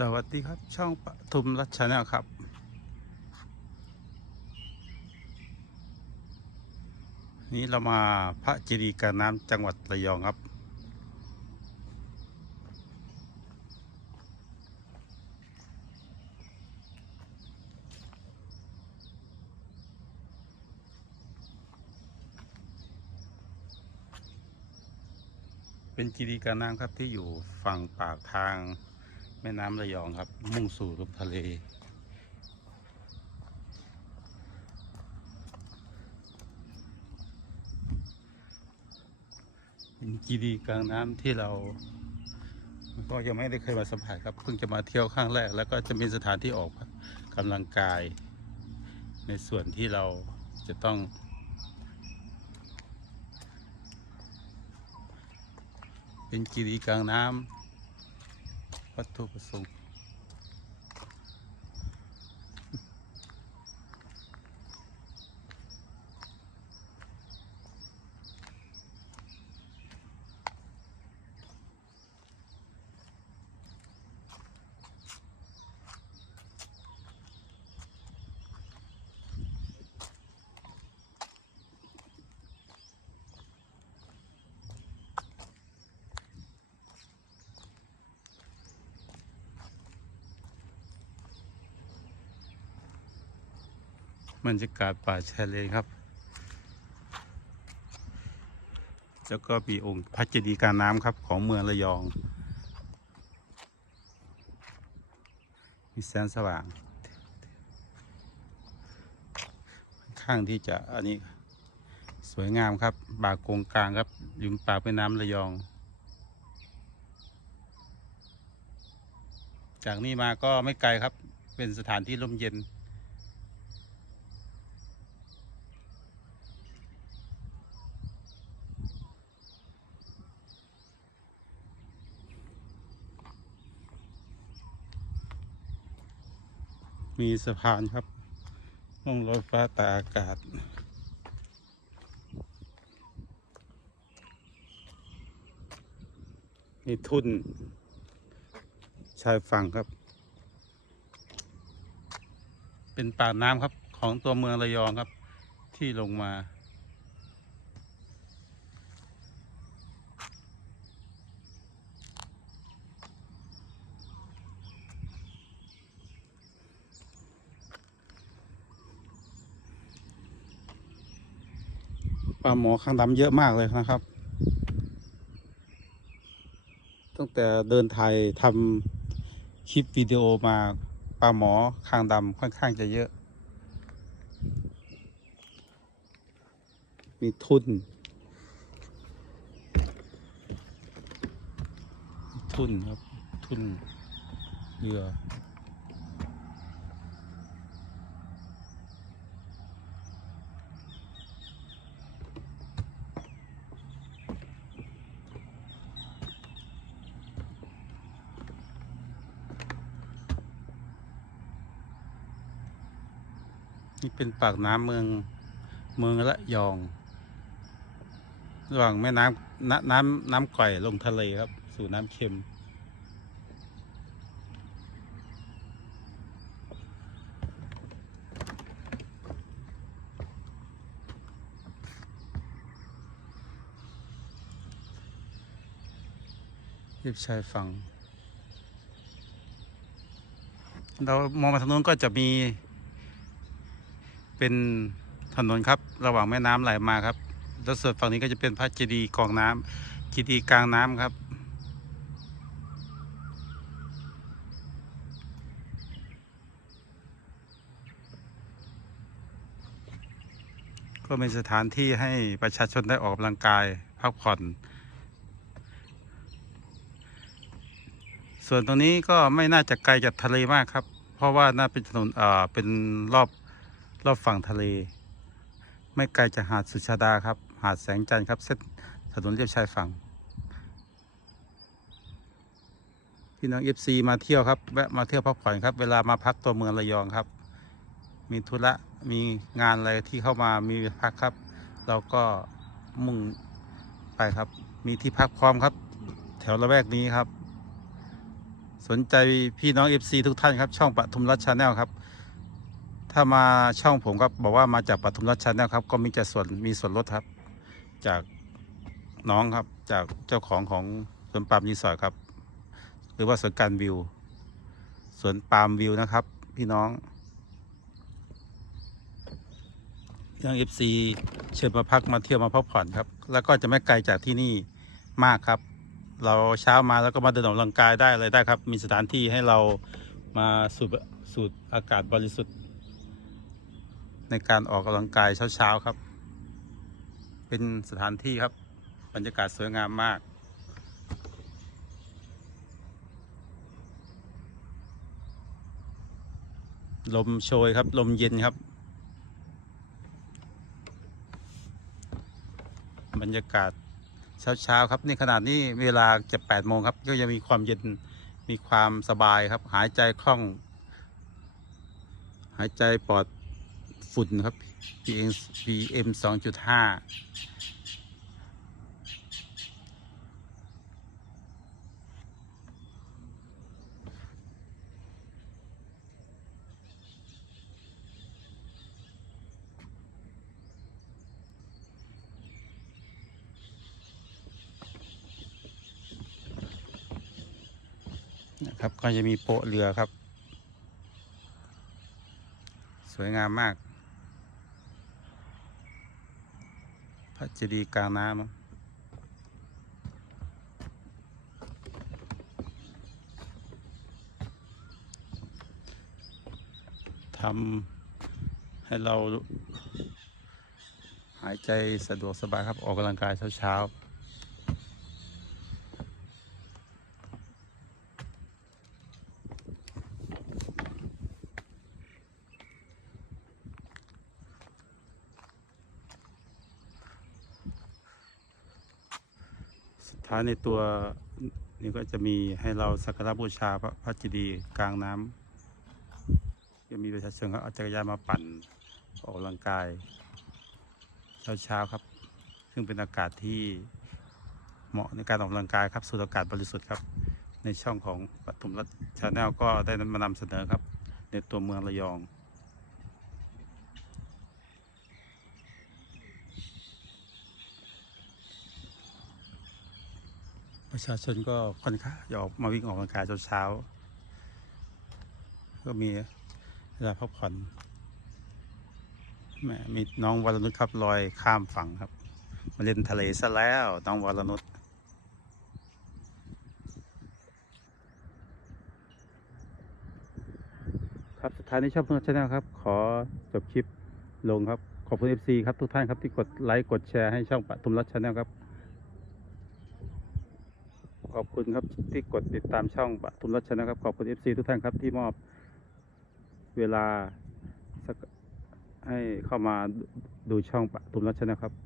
สวัสดีครับช่องปทุมรัชชาแนลครับ นี่เรามาพระเจดีย์กางน้ำจังหวัดระยองครับ เป็นเจดีย์กางน้ำครับที่อยู่ฝั่งปากทาง แม่น้ำระยองครับ มุ่งสู่ลมทะเล เป็นกีดีกลางน้ำที่เรา ก็ยังไม่ได้เคยมาสัมผัสครับ เพิ่งจะมาเที่ยวครั้งแรก แล้วก็จะมีสถานที่ออกกำลังกาย ในส่วนที่เราจะต้องเป็นกีดีกลางน้ำ วัตถุประสงค์ บรรยากาศป่าชายเลนครับ แล้วก็มีองค์พระเจดีย์กางน้ำครับของเมืองระยอง มีแสงสว่าง ข้างที่จะอันนี้สวยงามครับบากโกงกลางครับริมป่ากแม่น้ำระยอง จากนี้มาก็ไม่ไกลครับเป็นสถานที่ร่มเย็น มีสะพานครับล่องรถฟ้าตาอากาศ มีทุ่น ชายฝั่งครับ เป็นปากน้ำครับของตัวเมืองระยองครับที่ลงมา ลาหมอข้างดำเยอะมากเลยนะครับ ตั้งแต่เดินไทยทำคลิปวิดีโอมาปลาหมอข้างดำค่อนข้างจะเยอะ มีทุน ทุนครับ ทุนเรือ นี่เป็นปากน้ำเมืองเมืองละยอง ระหว่างแม่น้ำน้ำน้ำน้ำก่อยลงทะเลครับ สู่น้ำเค็ม เรียบชายฝั่งเรามองมาทางนู้นก็จะมี เป็นถนนครับ ระหว่างแม่น้ำไหลมาครับแล้วส่วนฝั่งนี้ก็จะเป็นพระเจดีย์กองน้ำเจดีย์กลางน้ำครับ ก็เป็นสถานที่ให้ประชาชนได้ออกกำลังกายพักผ่อนส่วนตรงนี้ก็ไม่น่าจะไกลจากทะเลมากครับ เพราะว่าน่าเป็นถนนเอ่อเป็นรอบ รอบฝั่งทะเล ไม่ไกลจากหาดสุชาดาครับ หาดแสงจันทร์ครับ เส้นถนนเลียบชายฝั่งพี่น้องเอฟซีมาเที่ยวครับแวะมาเที่ยวพักผ่อนครับ เวลามาพักตัวเมืองระยองครับ มีธุระมีงานอะไรที่เข้ามามีพักครับ เราก็มุ่งไปครับ มีที่พักพร้อมครับ แถวละแวกนี้ครับ สนใจพี่น้อง FC ทุกท่านครับ ช่องปทุมรัฐชาแนลครับ ถ้ามาช่องผมครับอกว่ามาจากปทุมรัฐชาแนลครับ ก็มีจะส่วนมีส่วนลดครับ จากน้องครับจากเจ้าของของสวนปาล์มรีสอร์ทครับ หรือว่าสวนการวิวสวนปาล์มวิวนะครับ พี่น้องพี่น้อง FC เชิญมาพักมาเที่ยวมาพักผ่อนครับ แล้วก็จะไม่ไกลจากที่นี่มากครับ เราเช้ามาแล้วก็มาเดินออกกำลังกายได้เลยได้ครับ มีสถานที่ให้เรามาสูดสูดอากาศบริสุทธิ์ ในการออกกำลังกายเช้าๆครับ เป็นสถานที่ครับ บรรยากาศสวยงามมาก ลมโชยครับ ลมเย็นครับ บรรยากาศเช้าๆครับนี่ขนาดนี้เวลาจะแปดโมงครับ ก็ยังมีความเย็นมีความสบายครับ หายใจคล่อง หายใจปลอด ฝุ่นครับ PM PM 2.5นะครับก็จะมีโปะเรือครับ สวยงามมาก พระเจดีย์กลางน้ำทำให้เราหายใจสะดวกสบายครับออกกำลังกายเช้าๆ ท้ายในตัวนี้ก็จะมีให้เราสักการะบูชาพระพระเจดีย์กลางน้ำจะมีประชาชนเขาเอาจักรยานมาปั่นออกกำลังกายเช้าๆครับ ซึ่งเป็นอากาศที่เหมาะในการออกกำลังกายครับสูดอากาศบริสุทธิ์ครับ ในช่องของปทุมรัฐชาแนลก็ได้มานำเสนอครับ ในตัวเมืองระยอง ประชาชนก็ค่อนข้างออกมาวิ่งออกกำลังกายเช้าก็มีเวลาพักผ่อนแหมมีน้องวรนุชครับลอยข้ามฝั่งครับ มาเล่นทะเลซะแล้ว น้องวรนุชครับสุดท้ายในช่องเพื่อนชาแนลครับ ขอจบคลิปลงครับ ขอบคุณ FC ครับทุกท่านครับที่กดไลค์กดแชร์ให้ช่องปะทุมรัฐชาแนลครับ ขอบคุณครับที่กดติดตามช่องปทุมรัชนะครับ ขอบคุณ FC ทุกท่านครับที่มอบเวลาให้เข้ามาดูช่องปทุมรัชนะครับ